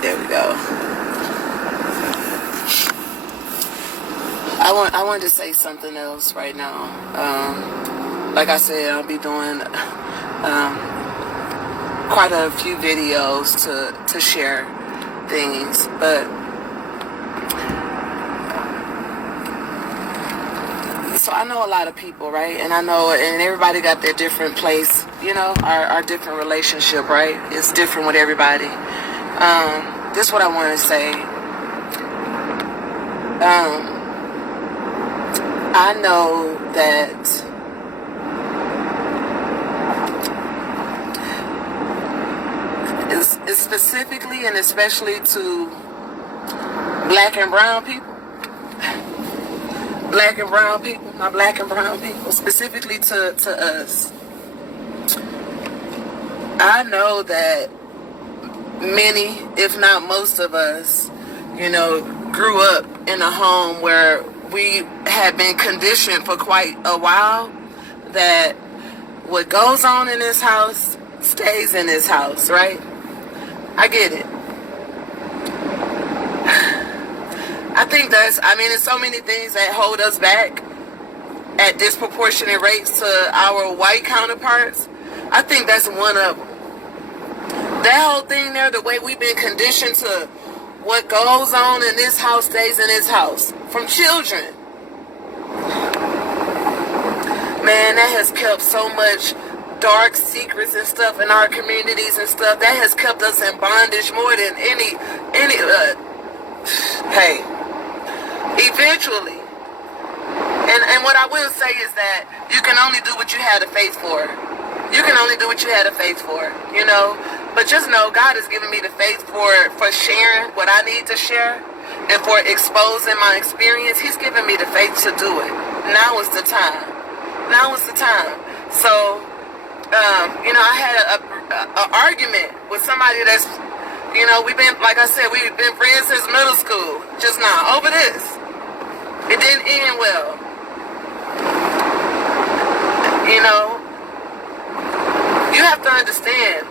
There we go. I wanted to say something else right now. Like I said, I'll be doing quite a few videos to share things, but so I know a lot of people, right? And I know, and everybody got their different place, you know, our different relationship, right? It's different with everybody. This is what I want to say. I know that it's specifically and especially to black and brown people. Black and brown people, my black and brown people, specifically to us. I know that many, if not most of us, you know, grew up in a home where we had been conditioned for quite a while that what goes on in this house stays in this house, right? I get it. I think it's so many things that hold us back at disproportionate rates to our white counterparts. I think that's one of them. That whole thing there, the way we've been conditioned to what goes on in this house stays in this house. From children. Man, that has kept so much dark secrets and stuff in our communities and stuff. That has kept us in bondage more than any hey. Eventually. And what I will say is that you can only do what you had a faith for. You can only do what you had a faith for, you know? But just know God has given me the faith for sharing what I need to share and for exposing my experience. He's given me the faith to do it. Now is the time. Now is the time. So, you know, I had an argument with somebody that's, you know, we've been, like I said, we've been friends since middle school. Just now, over this. It didn't end well. You know, you have to understand,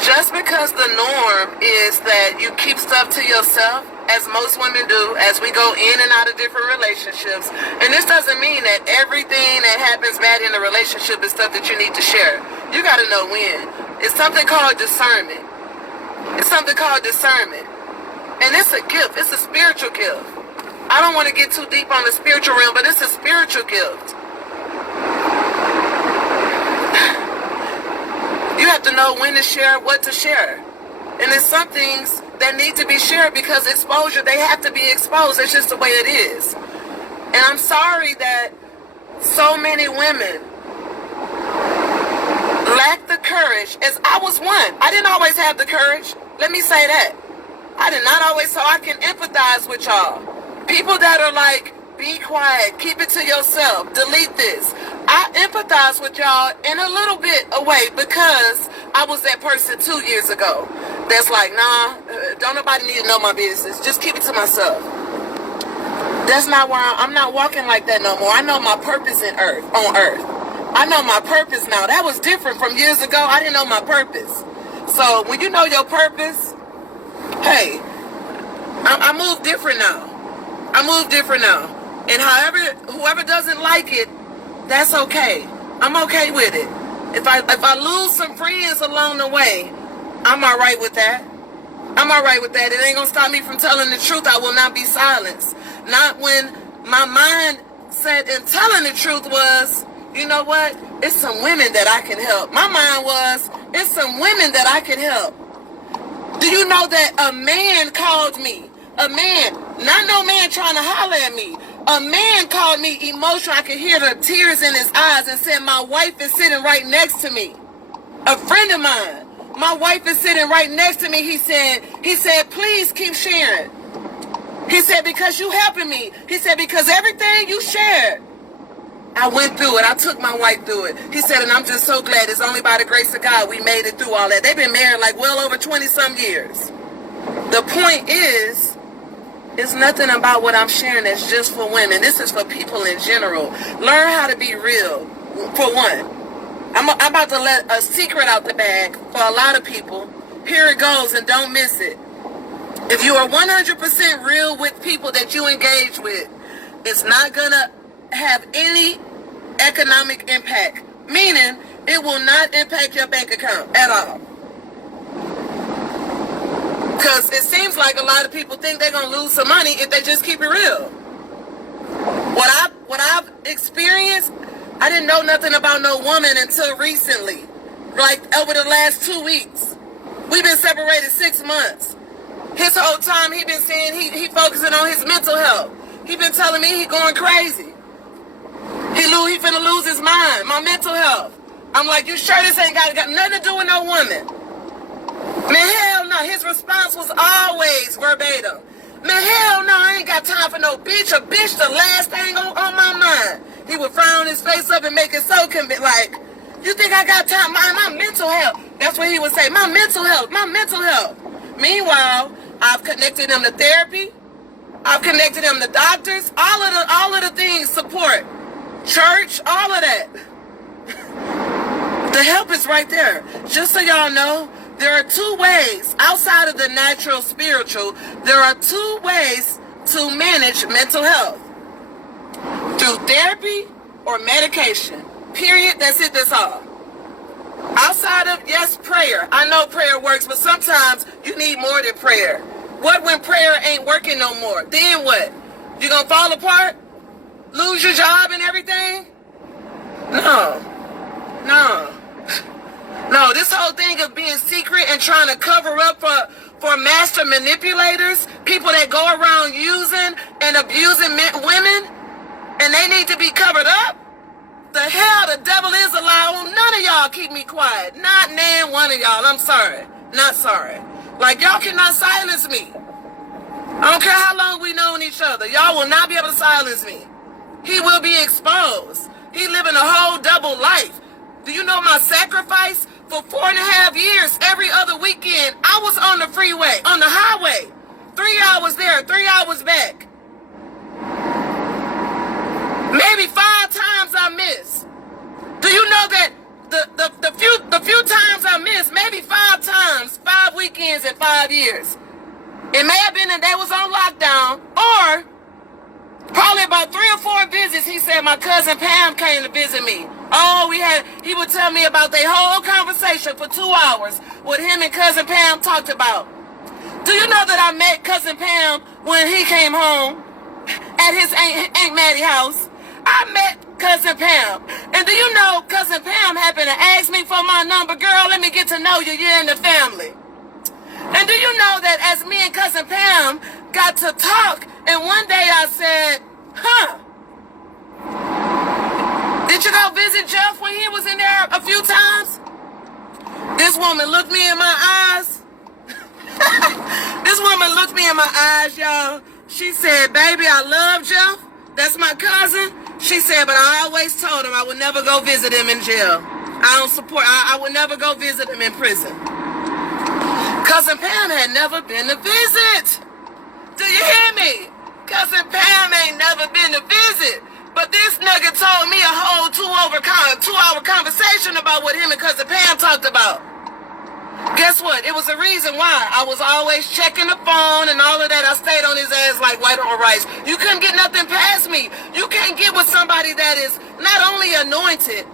just because the norm is that you keep stuff to yourself, as most women do, as we go in and out of different relationships, and this doesn't mean that everything that happens bad in a relationship is stuff that you need to share. You got to know when. It's something called discernment. It's something called discernment. And it's a gift. It's a spiritual gift. I don't want to get too deep on the spiritual realm, but it's a spiritual gift. You have to know when to share, what to share. And there's some things that need to be shared because exposure, they have to be exposed. It's just the way it is. And I'm sorry that so many women lack the courage, as I was one. I didn't always have the courage. Let me say that. I did not always, so I can empathize with y'all. People that are like, be quiet, keep it to yourself, delete this. I empathize with y'all in a little bit a way because I was that person 2 years ago that's like, nah, don't nobody need to know my business. Just keep it to myself. That's not where I'm not walking like that no more. I know my purpose on earth. I know my purpose now. That was different from years ago. I didn't know my purpose. So when you know your purpose, hey, I move different now. I move different now. And whoever doesn't like it, that's okay. I'm okay with it. If I lose some friends along the way, I'm all right with that. I'm all right with that. It ain't gonna stop me from telling the truth. I will not be silenced. Not when my mind said and telling the truth was, you know what? It's some women that I can help. My mind was, it's some women that I can help. Do you know that a man called me? A man, not no man trying to holler at me. A man called me emotional. I could hear the tears in his eyes and said, my wife is sitting right next to me. A friend of mine, my wife is sitting right next to me. He said, please keep sharing. He said, because you helping me. He said, because everything you shared, I went through it. I took my wife through it. He said, and I'm just so glad it's only by the grace of God we made it through all that. They've been married like well over 20 some years. The point is, it's nothing about what I'm sharing that's just for women. This is for people in general. Learn how to be real, for one. I'm about to let a secret out the bag for a lot of people. Here it goes, and don't miss it. If you are 100% real with people that you engage with, it's not gonna have any economic impact. Meaning, it will not impact your bank account at all. Because it seems like a lot of people think they're gonna lose some money if they just keep it real. What I've experienced, I didn't know nothing about no woman until recently. Like over the last 2 weeks. We've been separated 6 months. His whole time he been saying he focusing on his mental health. He been telling me he going crazy. He finna lose his mind. My mental health. I'm like, you sure this ain't got nothing to do with no woman? Man, hell no. His response was always verbatim. Man, hell no, I ain't got time for no bitch. A bitch the last thing on my mind. He would frown his face up and make it so like, you think I got time? My mental health. That's what he would say. My mental health. My mental health. Meanwhile, I've connected him to therapy. I've connected him to doctors. All of the things, support, church, all of that. The help is right there. Just so y'all know, there are 2 ways outside of the natural spiritual. There are 2 ways to manage mental health: through therapy or medication. Period. That's it. That's all. Outside of, yes, prayer. I know prayer works, but sometimes you need more than prayer. What when prayer ain't working no more? Then what? You gonna fall apart? Lose your job and everything? No. No, this whole thing of being secret and trying to cover up for master manipulators, people that go around using and abusing women, and they need to be covered up. The hell, the devil is a lie. None of y'all keep me quiet. Not nan one of y'all. I'm sorry. Not sorry. Like, y'all cannot silence me. I don't care how long we known each other. Y'all will not be able to silence me. He will be exposed. He living a whole double life. Do you know my sacrifice? For 4.5 years, every other weekend, I was on the freeway, on the highway. 3 hours there, 3 hours back. Maybe 5 times I missed. Do you know that the few times I missed, maybe 5 times, 5 weekends in 5 years. It may have been that they was on lockdown, or probably about 3 or 4 visits. He said my cousin Pam came to visit me. Oh, he would tell me about their whole conversation for 2 hours, what him and cousin Pam talked about. Do you know that I met cousin Pam when he came home at his Aunt Maddie house? I met cousin Pam. And do you know cousin Pam happened to ask me for my number? Girl, let me get to know you. You're in the family. And do you know that as me and cousin Pam got to talk, and one day I said, did you go visit Jeff when he was in there a few times? This woman looked me in my eyes. This woman looked me in my eyes, y'all. She said, baby, I love Jeff. That's my cousin. She said, but I always told him I would never go visit him in jail. I would never go visit him in prison. Cousin Pam had never been to visit. Do you hear me? Cousin Pam ain't never been to visit. But this nugget told me a whole 2-hour conversation about what him and cousin Pam talked about. Guess what? It was the reason why I was always checking the phone and all of that. I stayed on his ass like white on rice. You couldn't get nothing past me. You can't get with somebody that is not only anointed,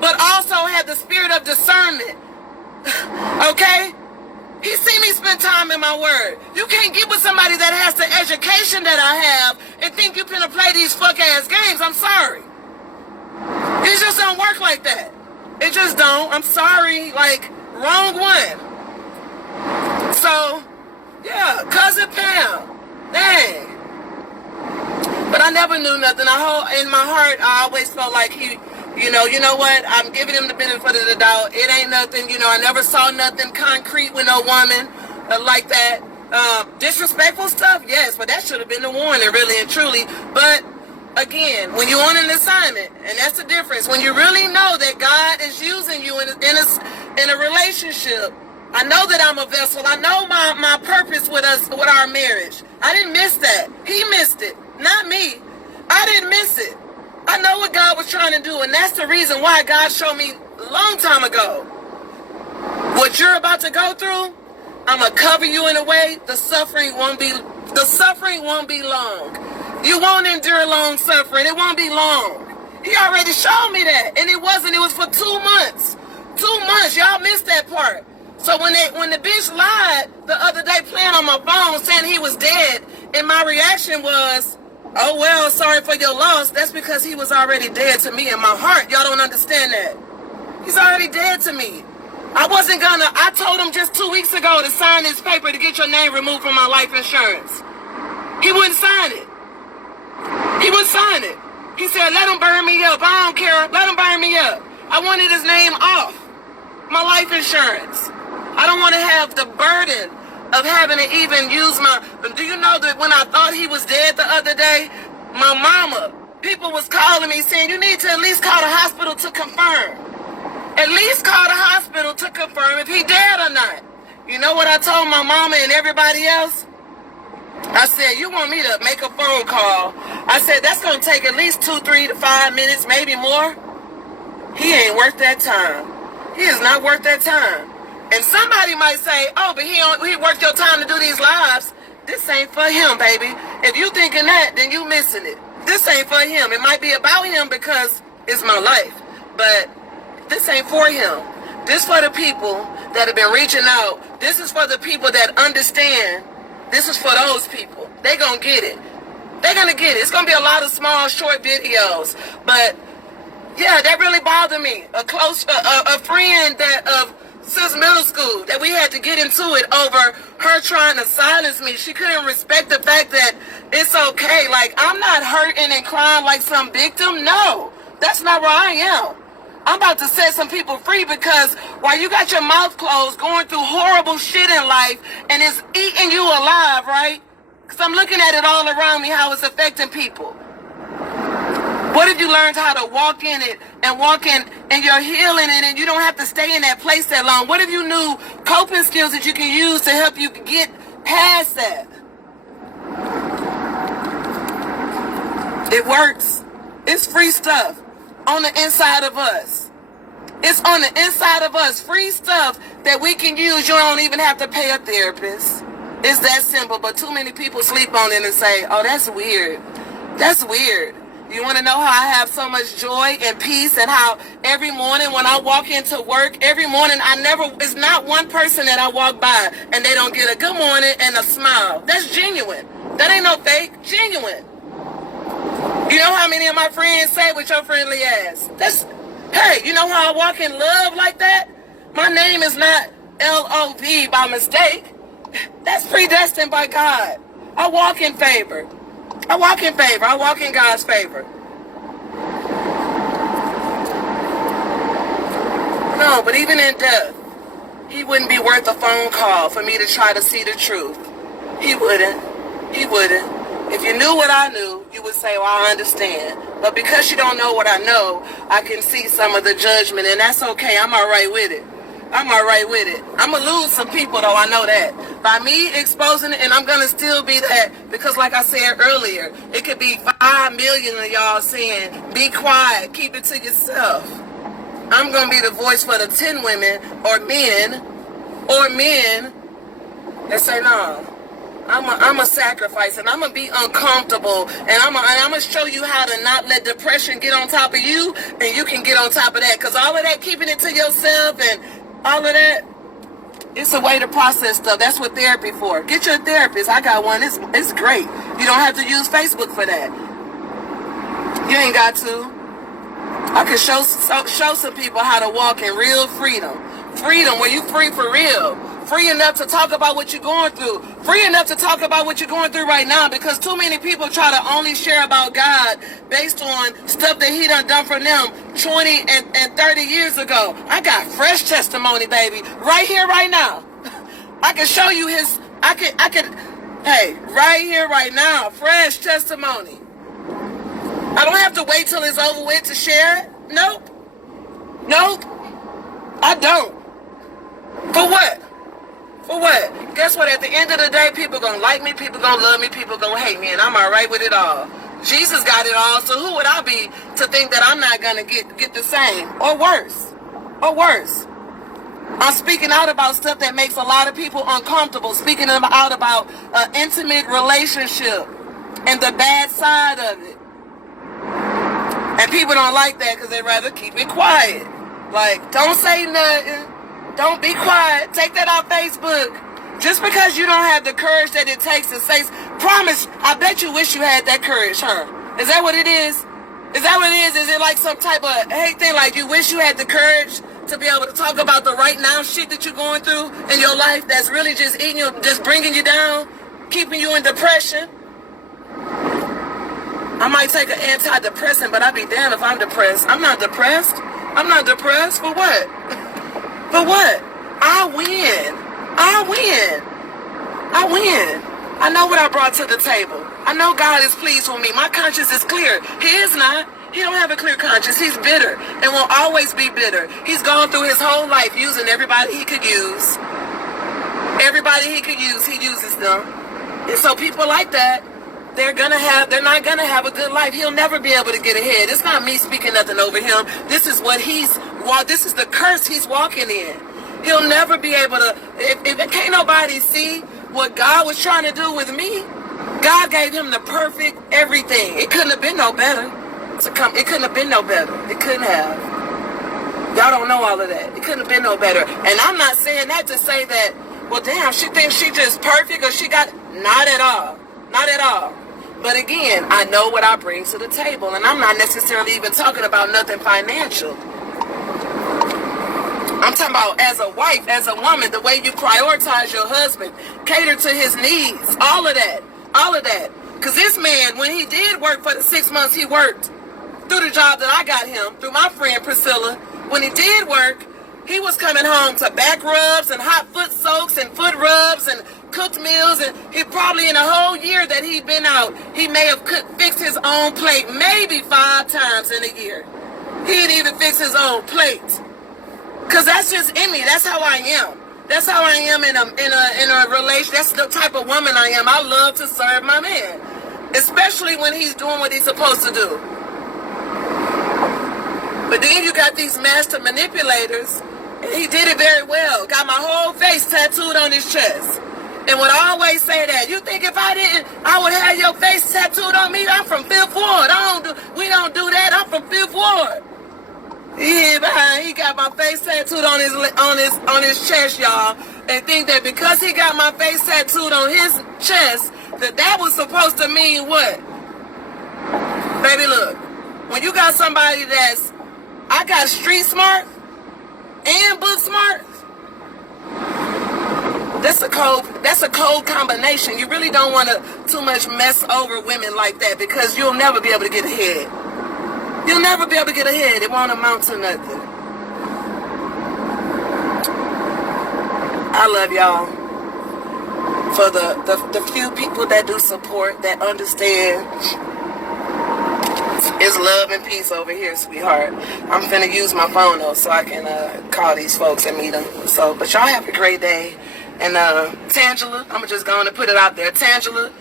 but also have the spirit of discernment. Okay? He see me spend time in my word. You can't get with somebody that has the education that I have and think you finna play these fuck-ass games. I'm sorry. It just don't work like that. It just don't. I'm sorry. Like, wrong one. So, yeah, cousin Pam. Dang. But I never knew nothing. In my heart, I always felt like he, you know what? I'm giving him the benefit of the doubt. It ain't nothing, I never saw nothing concrete with no woman like that. Disrespectful stuff, yes, but that should have been the warning, really and truly. But again, when you're on an assignment, and that's the difference, when you really know that God is using you in a relationship, I know that I'm a vessel. I know my purpose with our marriage. I didn't miss that. He missed it, not me. I didn't miss it. I know what God was trying to do, and that's the reason why God showed me a long time ago. What you're about to go through, I'm gonna cover you in a way the suffering won't be long. You won't endure long suffering. It won't be long. He already showed me that, and it wasn't. It was for 2 months. 2 months. Y'all missed that part. So when the bitch lied the other day, playing on my phone, saying he was dead, and my reaction was, oh well, sorry for your loss. That's because he was already dead to me in my heart. Y'all don't understand that. He's already dead to me. I told him just 2 weeks ago to sign this paper to get your name removed from my life insurance. He wouldn't sign it. He wouldn't sign it. He said, let him burn me up. I don't care. Let him burn me up. I wanted his name off my life insurance. I don't want to have the burden of having to even use do you know that when I thought he was dead the other day, my mama, people was calling me saying, you need to at least call the hospital to confirm. At least call the hospital to confirm if he dead or not. You know what I told my mama and everybody else? I said, you want me to make a phone call? I said, that's going to take at least 2, 3 to 5 minutes, maybe more. He ain't worth that time. He is not worth that time. And somebody might say, oh, but he worked your time to do these lives. This ain't for him, baby. If you thinking that, then you missing it. This ain't for him. It might be about him because it's my life. But this ain't for him. This for the people that have been reaching out. This is for the people that understand. This is for those people. They gonna get it. They're gonna get it. It's gonna be a lot of small, short videos. But yeah, that really bothered me. A friend of since middle school that we had to get into it over her trying to silence me. She couldn't respect the fact that it's okay. Like, I'm not hurting and crying like some victim. No, that's not where I am. I'm about to set some people free because while you got your mouth closed, going through horrible shit in life, and it's eating you alive, right? Because I'm looking at it all around me, how it's affecting people. What if you learned how to walk in it and walk in and you're healing it and you don't have to stay in that place that long? What if you knew coping skills that you can use to help you get past that? It works. It's free stuff on the inside of us. It's on the inside of us. Free stuff that we can use. You don't even have to pay a therapist. It's that simple. But too many people sleep on it and say, oh, that's weird. That's weird. You want to know how I have so much joy and peace, and how every morning when I walk into work, every morning it's not one person that I walk by and they don't get a good morning and a smile. That's genuine. That ain't no fake. Genuine. You know how many of my friends say with your friendly ass? Hey, you know how I walk in love like that? My name is not L-O-V by mistake. That's predestined by God. I walk in favor. I walk in favor. I walk in God's favor. No, but even in death, he wouldn't be worth a phone call for me to try to see the truth. He wouldn't. He wouldn't. If you knew what I knew, you would say, well, I understand. But because you don't know what I know, I can see some of the judgment, and that's okay. I'm all right with it. I'm all right with it. I'm going to lose some people, though. I know that. By me exposing it, and I'm going to still be that, because like I said earlier, it could be 5 million of y'all saying, be quiet, keep it to yourself. I'm going to be the voice for the 10 women or men that say, no, I'm a sacrifice, and I'm going to be uncomfortable, and I'm going to show you how to not let depression get on top of you, and you can get on top of that, because all of that, keeping it to yourself and all of that, it's a way to process stuff. That's what therapy for. Get your therapist. I got one. It's great. You don't have to use Facebook for that. You ain't got to. I can show some people how to walk in real freedom. Freedom where you free for real. Free enough to talk about what you're going through. Free enough to talk about what you're going through right now, because too many people try to only share about God based on stuff that he done for them 20 and 30 years ago. I got fresh testimony, baby, right here, right now. I can show you hey, right here, right now, fresh testimony. I don't have to wait till it's over with to share it. Nope. I don't. For what? For what? Guess what? At the end of the day, people gonna like me, people gonna love me, people gonna hate me, and I'm all right with it all. Jesus got it all, so who would I be to think that I'm not gonna get the same or worse? Or worse. I'm speaking out about stuff that makes a lot of people uncomfortable. Speaking out about an intimate relationship and the bad side of it. And people don't like that because they rather keep it quiet. Like, don't say nothing. Don't be quiet. Take that off Facebook. Just because you don't have the courage that it takes to say, promise, I bet you wish you had that courage, huh? Is that what it is? Is that what it is? Is it like some type of hate thing? Like you wish you had the courage to be able to talk about the right now shit that you're going through in your life that's really just eating you, just bringing you down, keeping you in depression? I might take an antidepressant, but I'd be damned if I'm depressed. I'm not depressed. I'm not depressed. For what? For what? I win. I win. I win. I know what I brought to the table. I know God is pleased with me. My conscience is clear. He is not. He don't have a clear conscience. He's bitter and will always be bitter. He's gone through his whole life using everybody he could use. Everybody he could use, he uses them. And so people like that, they're not gonna have a good life. He'll never be able to get ahead. It's not me speaking nothing over him. This is what this is the curse he's walking in. He'll never be able to, if can't nobody see what God was trying to do with me, God gave him the perfect everything. It couldn't have been no better. It couldn't have been no better. It couldn't have. Y'all don't know all of that. It couldn't have been no better. And I'm not saying that to say that, well, damn, she thinks she just perfect or she got, not at all. Not at all. But again, I know what I bring to the table, and I'm not necessarily even talking about nothing financial. I'm talking about as a wife, as a woman, the way you prioritize your husband, cater to his needs, all of that, all of that. Because this man, when he did work for the 6 months he worked, through the job that I got him, through my friend Priscilla, when he did work, he was coming home to back rubs and hot foot soaks and foot rubs and cooked meals, and he probably in a whole year that he'd been out, he may have fixed his own plate maybe 5 times in a year. He'd even fix his own plate. Cause that's just in me. That's how I am. That's how I am in a relation. That's the type of woman I am. I love to serve my man, especially when he's doing what he's supposed to do. But then you got these master manipulators, and he did it very well. Got my whole face tattooed on his chest. And would always say that, you think if I didn't, I would have your face tattooed on me? I'm from 5th Ward. We don't do that. I'm from 5th Ward. He got my face tattooed on his chest, y'all. And think that because he got my face tattooed on his chest, that was supposed to mean what? Baby, look. When you got somebody I got street smart and book smart, that's a cold combination. You really don't want to too much mess over women like that, because you'll never be able to get ahead. You'll never be able to get ahead. It won't amount to nothing. I love y'all. For the few people that do support, that understand, it's love and peace over here, sweetheart. I'm finna use my phone though, so I can call these folks and meet them. So, but y'all have a great day. And Tangela, I'm just going to put it out there. Tangela,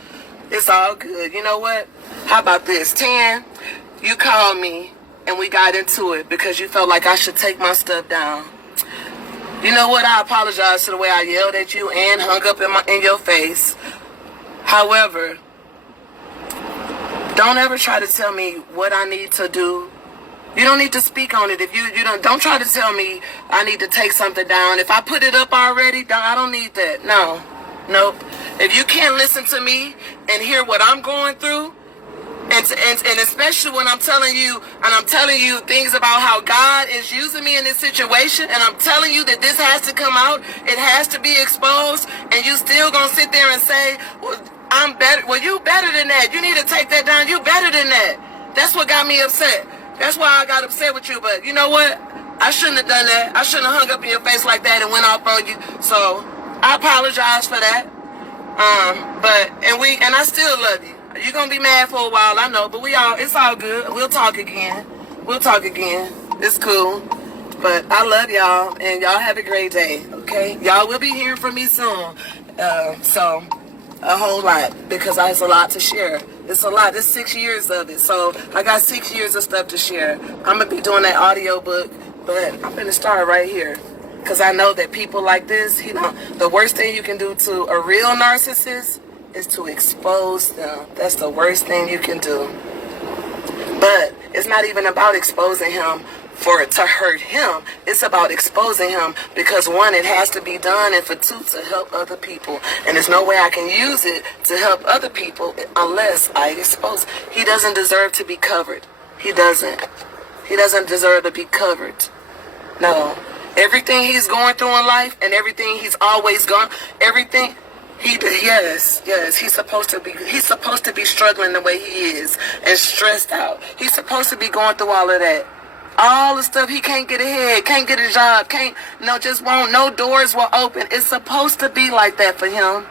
it's all good. You know what? How about this? Tan, you called me and we got into it because you felt like I should take my stuff down. You know what? I apologize for the way I yelled at you and hung up in your face. However, don't ever try to tell me what I need to do. You don't need to speak on it. If you don't try to tell me I need to take something down. If I put it up already, I don't need that. No. Nope. If you can't listen to me and hear what I'm going through, and especially when I'm telling you things about how God is using me in this situation, and I'm telling you that this has to come out, it has to be exposed, and you still gonna sit there and say, well, I'm better. Well, you better than that. You need to take that down. You better than that. That's what got me upset. That's why I got upset with you. But you know what? I shouldn't have done that. I shouldn't have hung up in your face like that and went off on you. So I apologize for that. And I still love you. You're gonna be mad for a while, I know, but it's all good. We'll talk again. It's cool. But I love y'all, and y'all have a great day, okay? Y'all will be hearing from me soon. So a whole lot, because it's a lot to share. It's a lot. It's 6 years of it. So I got 6 years of stuff to share. I'm gonna be doing that audio book, but I'm gonna start right here. Because I know that people like this, the worst thing you can do to a real narcissist is to expose them. That's the worst thing you can do. But it's not even about exposing him for it to hurt him. It's about exposing him because, one, it has to be done, and for two, to help other people. And there's no way I can use it to help other people unless I expose. He doesn't deserve to be covered. He doesn't. He doesn't deserve to be covered. No. Everything he's going through in life and everything he's always gone, everything yes, he's supposed to be struggling the way he is and stressed out. He's supposed to be going through all of that. All the stuff, he can't get ahead, can't get a job, no doors will open. It's supposed to be like that for him.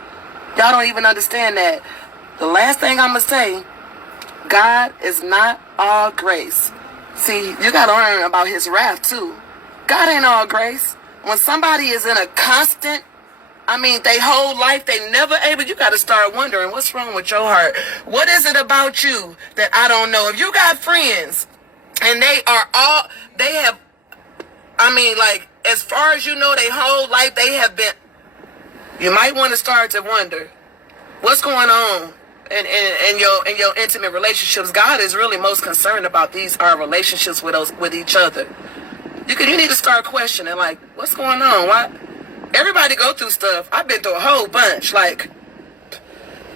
Y'all don't even understand that. The last thing I'm going to say, God is not all grace. See, you got to learn about his wrath too. God ain't all grace. When somebody is in a constant, they whole life, they never able, you got to start wondering, what's wrong with your heart? What is it about you that I don't know? If you got friends and as far as you know, their whole life, they have been, you might want to start to wonder, what's going on in your intimate relationships? God is really most concerned about our relationships with each other. You need to start questioning, like, what's going on? Why? Everybody go through stuff. I've been through a whole bunch. Like,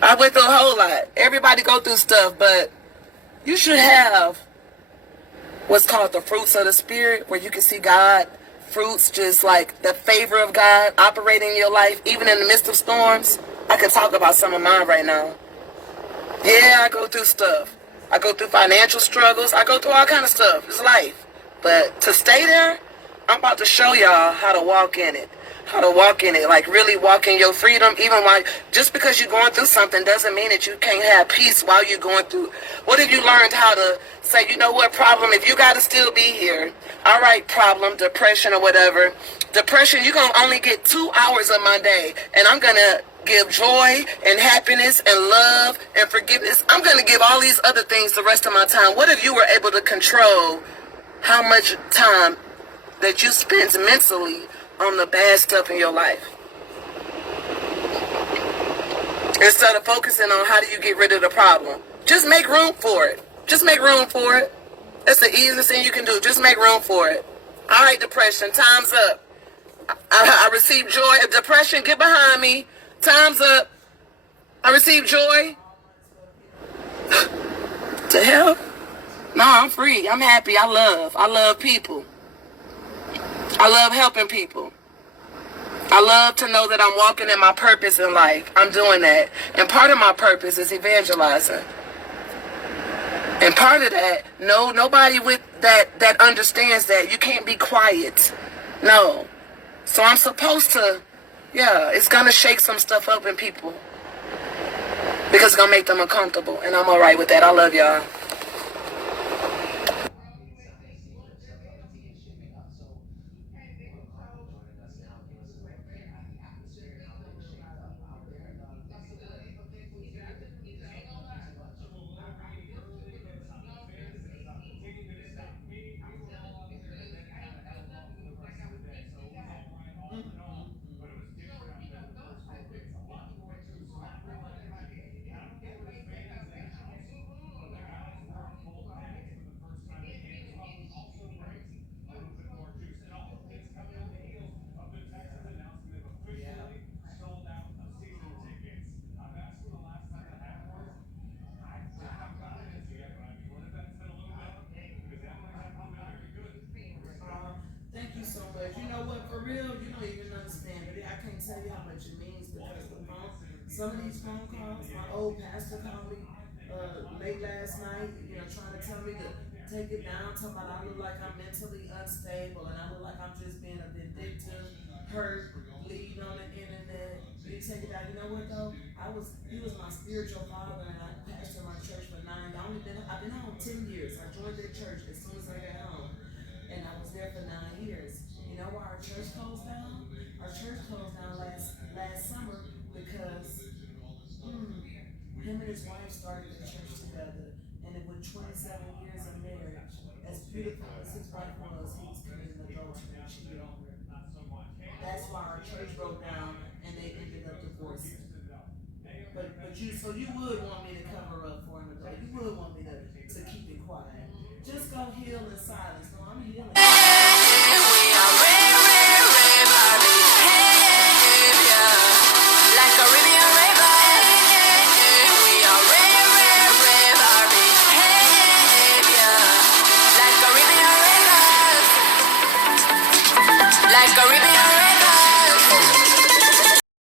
I went through a whole lot. Everybody go through stuff, but you should have what's called the fruits of the Spirit, where you can see God fruits, just like the favor of God operating in your life, even in the midst of storms. I can talk about some of mine right now. Yeah, I go through stuff. I go through financial struggles. I go through all kind of stuff. It's life. But to stay there, I'm about to show y'all how to walk in it. How to walk in it, like really walk in your freedom. Even while, just because you're going through something doesn't mean that you can't have peace while you're going through. What if you learned how to say, you know what, problem, if you got to still be here, all right, problem, depression or whatever. Depression, you're going to only get 2 hours of my day, and I'm going to give joy and happiness and love and forgiveness. I'm going to give all these other things the rest of my time. What if you were able to control how much time that you spend mentally on the bad stuff in your life, instead of focusing on how do you get rid of the problem? Just make room for it. Just make room for it. That's the easiest thing you can do. Just make room for it. All right, depression, time's up. I received joy. Depression, get behind me. Time's up. I received joy. To hell? No, I'm free. I'm happy. I love people. I love helping people. I love to know that I'm walking in my purpose in life. I'm doing that. And part of my purpose is evangelizing. And part of that, nobody with that understands that you can't be quiet. No. So I'm supposed to, it's going to shake some stuff up in people. Because it's going to make them uncomfortable. And I'm all right with that. I love y'all. Thank you so much. You know what? For real, you don't even understand. But I can't tell you how much it means because some of these phone calls, my old pastor called me late last night, trying to tell me to take it down, talking about I look like I'm mentally unstable and I look like I'm just being a vindictive, hurt, lead on the internet. You take it down. You know what though? He was my spiritual father, and I pastored my church for 9. I've been home 10 years. I joined their church as soon as I got home. And I was there for 9 years. You know why our church closed down? Our church closed down last summer because him and his wife started the church together. And with 27 years of marriage, as beautiful as his wife was, he was committing adultery and cheated on her. So you would want me to cover up for him today. You would want me to keep it quiet. Just go heal in silence. No, I'm healing. We are rave our behavior like Caribbean ravers. We are rave our behavior like Caribbean ravers. Like Caribbean.